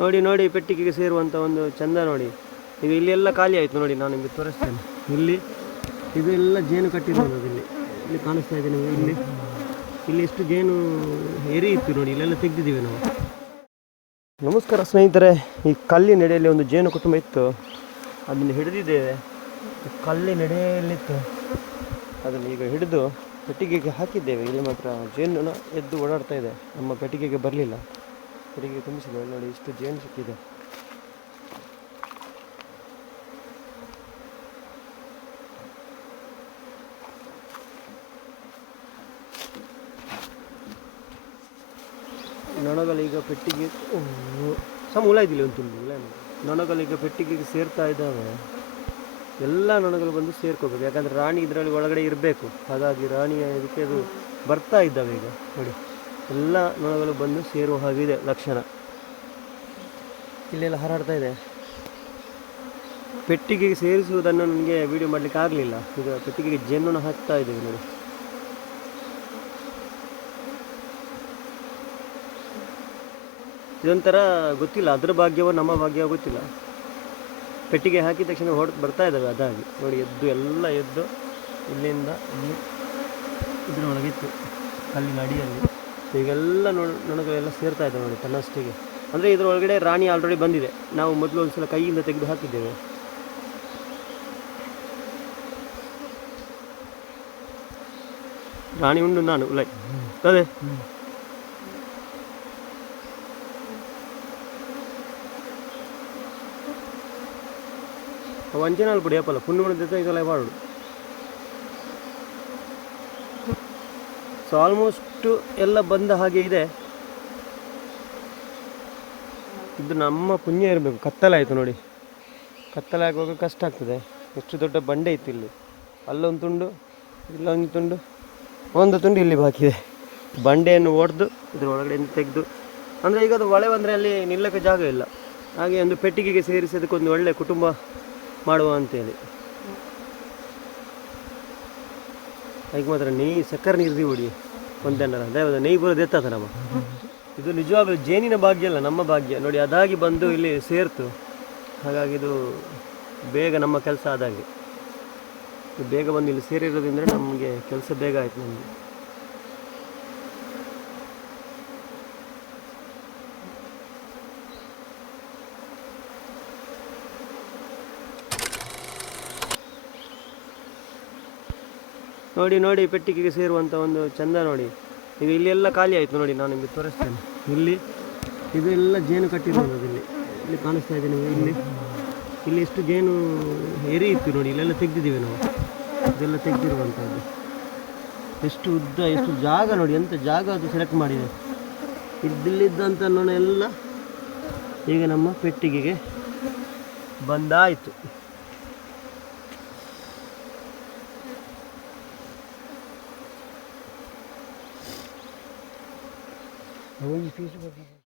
ನೋಡಿ ನೋಡಿ, ಪೆಟ್ಟಿಗೆಗೆ ಸೇರುವಂಥ ಒಂದು ಚಂದ ನೋಡಿ. ಇಲ್ಲಿ ಎಲ್ಲ ಖಾಲಿ ಆಯಿತು ನೋಡಿ, ನಾನು ನಿಮಗೆ ತೋರಿಸ್ತೇನೆ. ಇಲ್ಲಿ, ಇದೆಲ್ಲ ಜೇನು ಕಟ್ಟಿರೋದು ಇಲ್ಲಿ. ಇಲ್ಲಿ ಕಾಣಿಸ್ತಾ ಇದೆ ನಿಮಗೆ, ಇಲ್ಲಿ. ಇಲ್ಲಿ ಎಷ್ಟು ಜೇನು ಇತ್ತು ನೋಡಿ, ಇಲ್ಲೆಲ್ಲ ತೆಗೆದಿದ್ದೀವಿ ನಾವು. ನಮಸ್ಕಾರ ಸ್ನೇಹಿತರೆ, ಈ ಕಲ್ಲಿ ಎಡೆಯಲ್ಲಿ ಒಂದು ಜೇನು ಕುಟುಂಬ ಇತ್ತು. ಅದನ್ನು ಹಿಡಿದಿದ್ದೇವೆ. ಕಲ್ಲಿ ನಡೆಯಲ್ಲಿತ್ತು ಎಡೆಯಲ್ಲಿತ್ತು ಅದನ್ನು ಈಗ ಹಿಡಿದು ಪೆಟ್ಟಿಗೆಗೆ ಹಾಕಿದ್ದೇವೆ. ಇಲ್ಲಿ ಮಾತ್ರ ಜೇನು ಎದ್ದು ಓಡಾಡ್ತಾ ಇದೆ. ನಮ್ಮ ಪೆಟ್ಟಿಗೆಗೆ ಬರಲಿಲ್ಲ. ಪೆಟ್ಟಿಗೆ ತುಂಬಿಸಿದ್ದೇವೆ ನೋಡಿ ಇಷ್ಟು ಜೇನು ಸಿಕ್ಕಿದೆ. ನೊಣಗಳೀಗ ಪೆಟ್ಟಿಗೆ ಸಮ ಹುಳ ಇದಿಲ್ಲ ಒಂದು ತುಂಬ ಹುಳ ನೊಣಗಳೀಗ ಪೆಟ್ಟಿಗೆಗೆ ಸೇರ್ತಾ ಇದ್ದಾವೆ. ಎಲ್ಲ ನೊಣಗಳು ಬಂದು ಸೇರ್ಕೋಬೇಕು. ಯಾಕಂದರೆ ರಾಣಿ ಇದರಲ್ಲಿ ಒಳಗಡೆ ಇರಬೇಕು. ಹಾಗಾಗಿ ರಾಣಿಯ ಇದಕ್ಕೆ ಅದು ಬರ್ತಾ ಇದ್ದಾವೆ ಈಗ. ನೋಡಿ. ಎಲ್ಲ ನೊಣಗಳು ಬಂದು ಸೇರುವ ಹಾಗಿದೆ ಲಕ್ಷಣ. ಇಲ್ಲೆಲ್ಲ ಹಾರಾಡ್ತಾ ಇದೆ. ಪೆಟ್ಟಿಗೆಗೆ ಸೇರಿಸುವುದನ್ನು ನನಗೆ ವಿಡಿಯೋ ಮಾಡಲಿಕ್ಕೆ ಆಗಲಿಲ್ಲ. ಈಗ ಪೆಟ್ಟಿಗೆಗೆ ಜೇನು ಹಾಕ್ತಾ ಇದ್ದೀವಿ ನೋಡಿ. ಇದೊಂಥರ ಗೊತ್ತಿಲ್ಲ. ಅದರ ಭಾಗ್ಯವೋ ನಮ್ಮ ಭಾಗ್ಯವೋ ಗೊತ್ತಿಲ್ಲ. ಪೆಟ್ಟಿಗೆ ಹಾಕಿದ ತಕ್ಷಣ ಹೊಡ್ ಬರ್ತಾ ಇದ್ದಾವೆ ಅದಾಗಿ. ನೋಡಿ, ಎದ್ದು ಎಲ್ಲ ಎದ್ದು ಇಲ್ಲಿಂದ ಇಲ್ಲಿ ಇದರೊಳಗಿತ್ತು ಕಲ್ಲಿನ ಅಡಿಯಲ್ಲಿ. ಈಗೆಲ್ಲ ನೊಣ ನೊಣಗಳೆಲ್ಲ ಸೇರ್ತಾ ಇದೆ ನೋಡಿ ತನ್ನಷ್ಟಿಗೆ. ಅಂದರೆ ಇದರೊಳಗಡೆ ರಾಣಿ ಆಲ್ರೆಡಿ ಬಂದಿದೆ. ನಾವು ಮೊದಲು ಒಂದು ಸಲ ಕೈಯಿಂದ ತೆಗೆದು ಹಾಕಿದ್ದೇವೆ. ರಾಣಿ ಉಂಡು ನಾನು ಲೈ ಅದೇ. ವಂಚನಾಲ್ ಬಿಡಿ ಅಪ್ಪಲ್ಲ ಪುಣ್ಯ ಮಾಡಿದ ಇದೆಲ್ಲ ಸೊ ಆಲ್ಮೋಸ್ಟು ಎಲ್ಲ ಬಂದ ಹಾಗೆ ಇದೆ. ಇದು ನಮ್ಮ ಪುಣ್ಯ ಇರಬೇಕು. ಕತ್ತಲಾಯಿತು ನೋಡಿ. ಕತ್ತಲಾಗುವಾಗ ಕಷ್ಟ ಆಗ್ತದೆ. ಎಷ್ಟು ದೊಡ್ಡ ಬಂಡೆ ಇತ್ತು ಇಲ್ಲಿ. ಅಲ್ಲೊಂದು ತುಂಡು, ಇಲ್ಲೊಂದು ತುಂಡು, ಒಂದು ತುಂಡು ಇಲ್ಲಿ ಬಾಕಿದೆ ಬಂಡೆಯನ್ನು ಒಡೆದು ಇದ್ರ ಒಳಗಡೆಯಿಂದ ತೆಗೆದು. ಅಂದರೆ ಈಗ ಅದು ಒಳೆ ಬಂದರೆ ಅಲ್ಲಿ ನಿಲ್ಲಕ್ಕೆ ಜಾಗ ಇಲ್ಲ. ಹಾಗೆ ಒಂದು ಪೆಟ್ಟಿಗೆಗೆ ಸೇರಿಸಿ ಅದಕ್ಕೊಂದು ಒಳ್ಳೆ ಕುಟುಂಬ ಮಾಡುವ ಅಂತೇಳಿ. ಈಗ ಮಾತ್ರ ನೆಯ್, ಸಕ್ಕರೆ ನೀರು ಹೊಡಿ. ಒಂದೆನ್ನರ ದೇವದ ನೈ ಬರೋದು ಎತ್ತಾತ ನಮ್ಮ. ಇದು ನಿಜವಾಗ್ಲೂ ಜೇನಿನ ಭಾಗ್ಯ ಅಲ್ಲ, ನಮ್ಮ ಭಾಗ್ಯ. ನೋಡಿ, ಅದಾಗಿ ಬಂದು ಇಲ್ಲಿ ಸೇರ್ತು. ಹಾಗಾಗಿ ಇದು ಬೇಗ ನಮ್ಮ ಕೆಲಸ ಆದಾಗೆ. ಬೇಗ ಬಂದು ಇಲ್ಲಿ ಸೇರಿರೋದ್ರಿಂದ ನಮಗೆ ಕೆಲಸ ಬೇಗ ಆಯ್ತು ನಮಗೆ. ನೋಡಿ ನೋಡಿ, ಪೆಟ್ಟಿಗೆಗೆ ಸೇರುವಂಥ ಒಂದು ಚಂದ ನೋಡಿ. ಇದು ಎಲ್ಲ ಖಾಲಿ ಆಯಿತು ನೋಡಿ, ನಾನು ನಿಮಗೆ ತೋರಿಸ್ತೇನೆ. ಇಲ್ಲಿ, ಇದೆಲ್ಲ ಜೇನು ಕಟ್ಟಿರೋದು ಇಲ್ಲಿ. ಇಲ್ಲಿ ಕಾಣಿಸ್ತಾ ಇದೆ ನಿಮಗೆ ಇಲ್ಲಿ. ಇಲ್ಲಿ ಎಷ್ಟು ಜೇನು ಎರಿ ಇತ್ತು ನೋಡಿ, ಇಲ್ಲೆಲ್ಲ ತೆಗೆದಿದ್ದೀವಿ ನಾವು. ಇದೆಲ್ಲ ತೆಗೆದಿರುವಂಥದ್ದು ಎಷ್ಟು ಉದ್ದ, ಎಷ್ಟು ಜಾಗ ನೋಡಿ ಎಂಥ ಜಾಗ ಅದು ಸೆಲೆಕ್ಟ್ ಮಾಡಿದೆ. ಇದ್ದಿಲ್ಲಿದ್ದಂಥ ನೋಣ ಎಲ್ಲ ಈಗ ನಮ್ಮ ಪೆಟ್ಟಿಗೆಗೆ ಬಂದಾಯಿತು. going peaceful.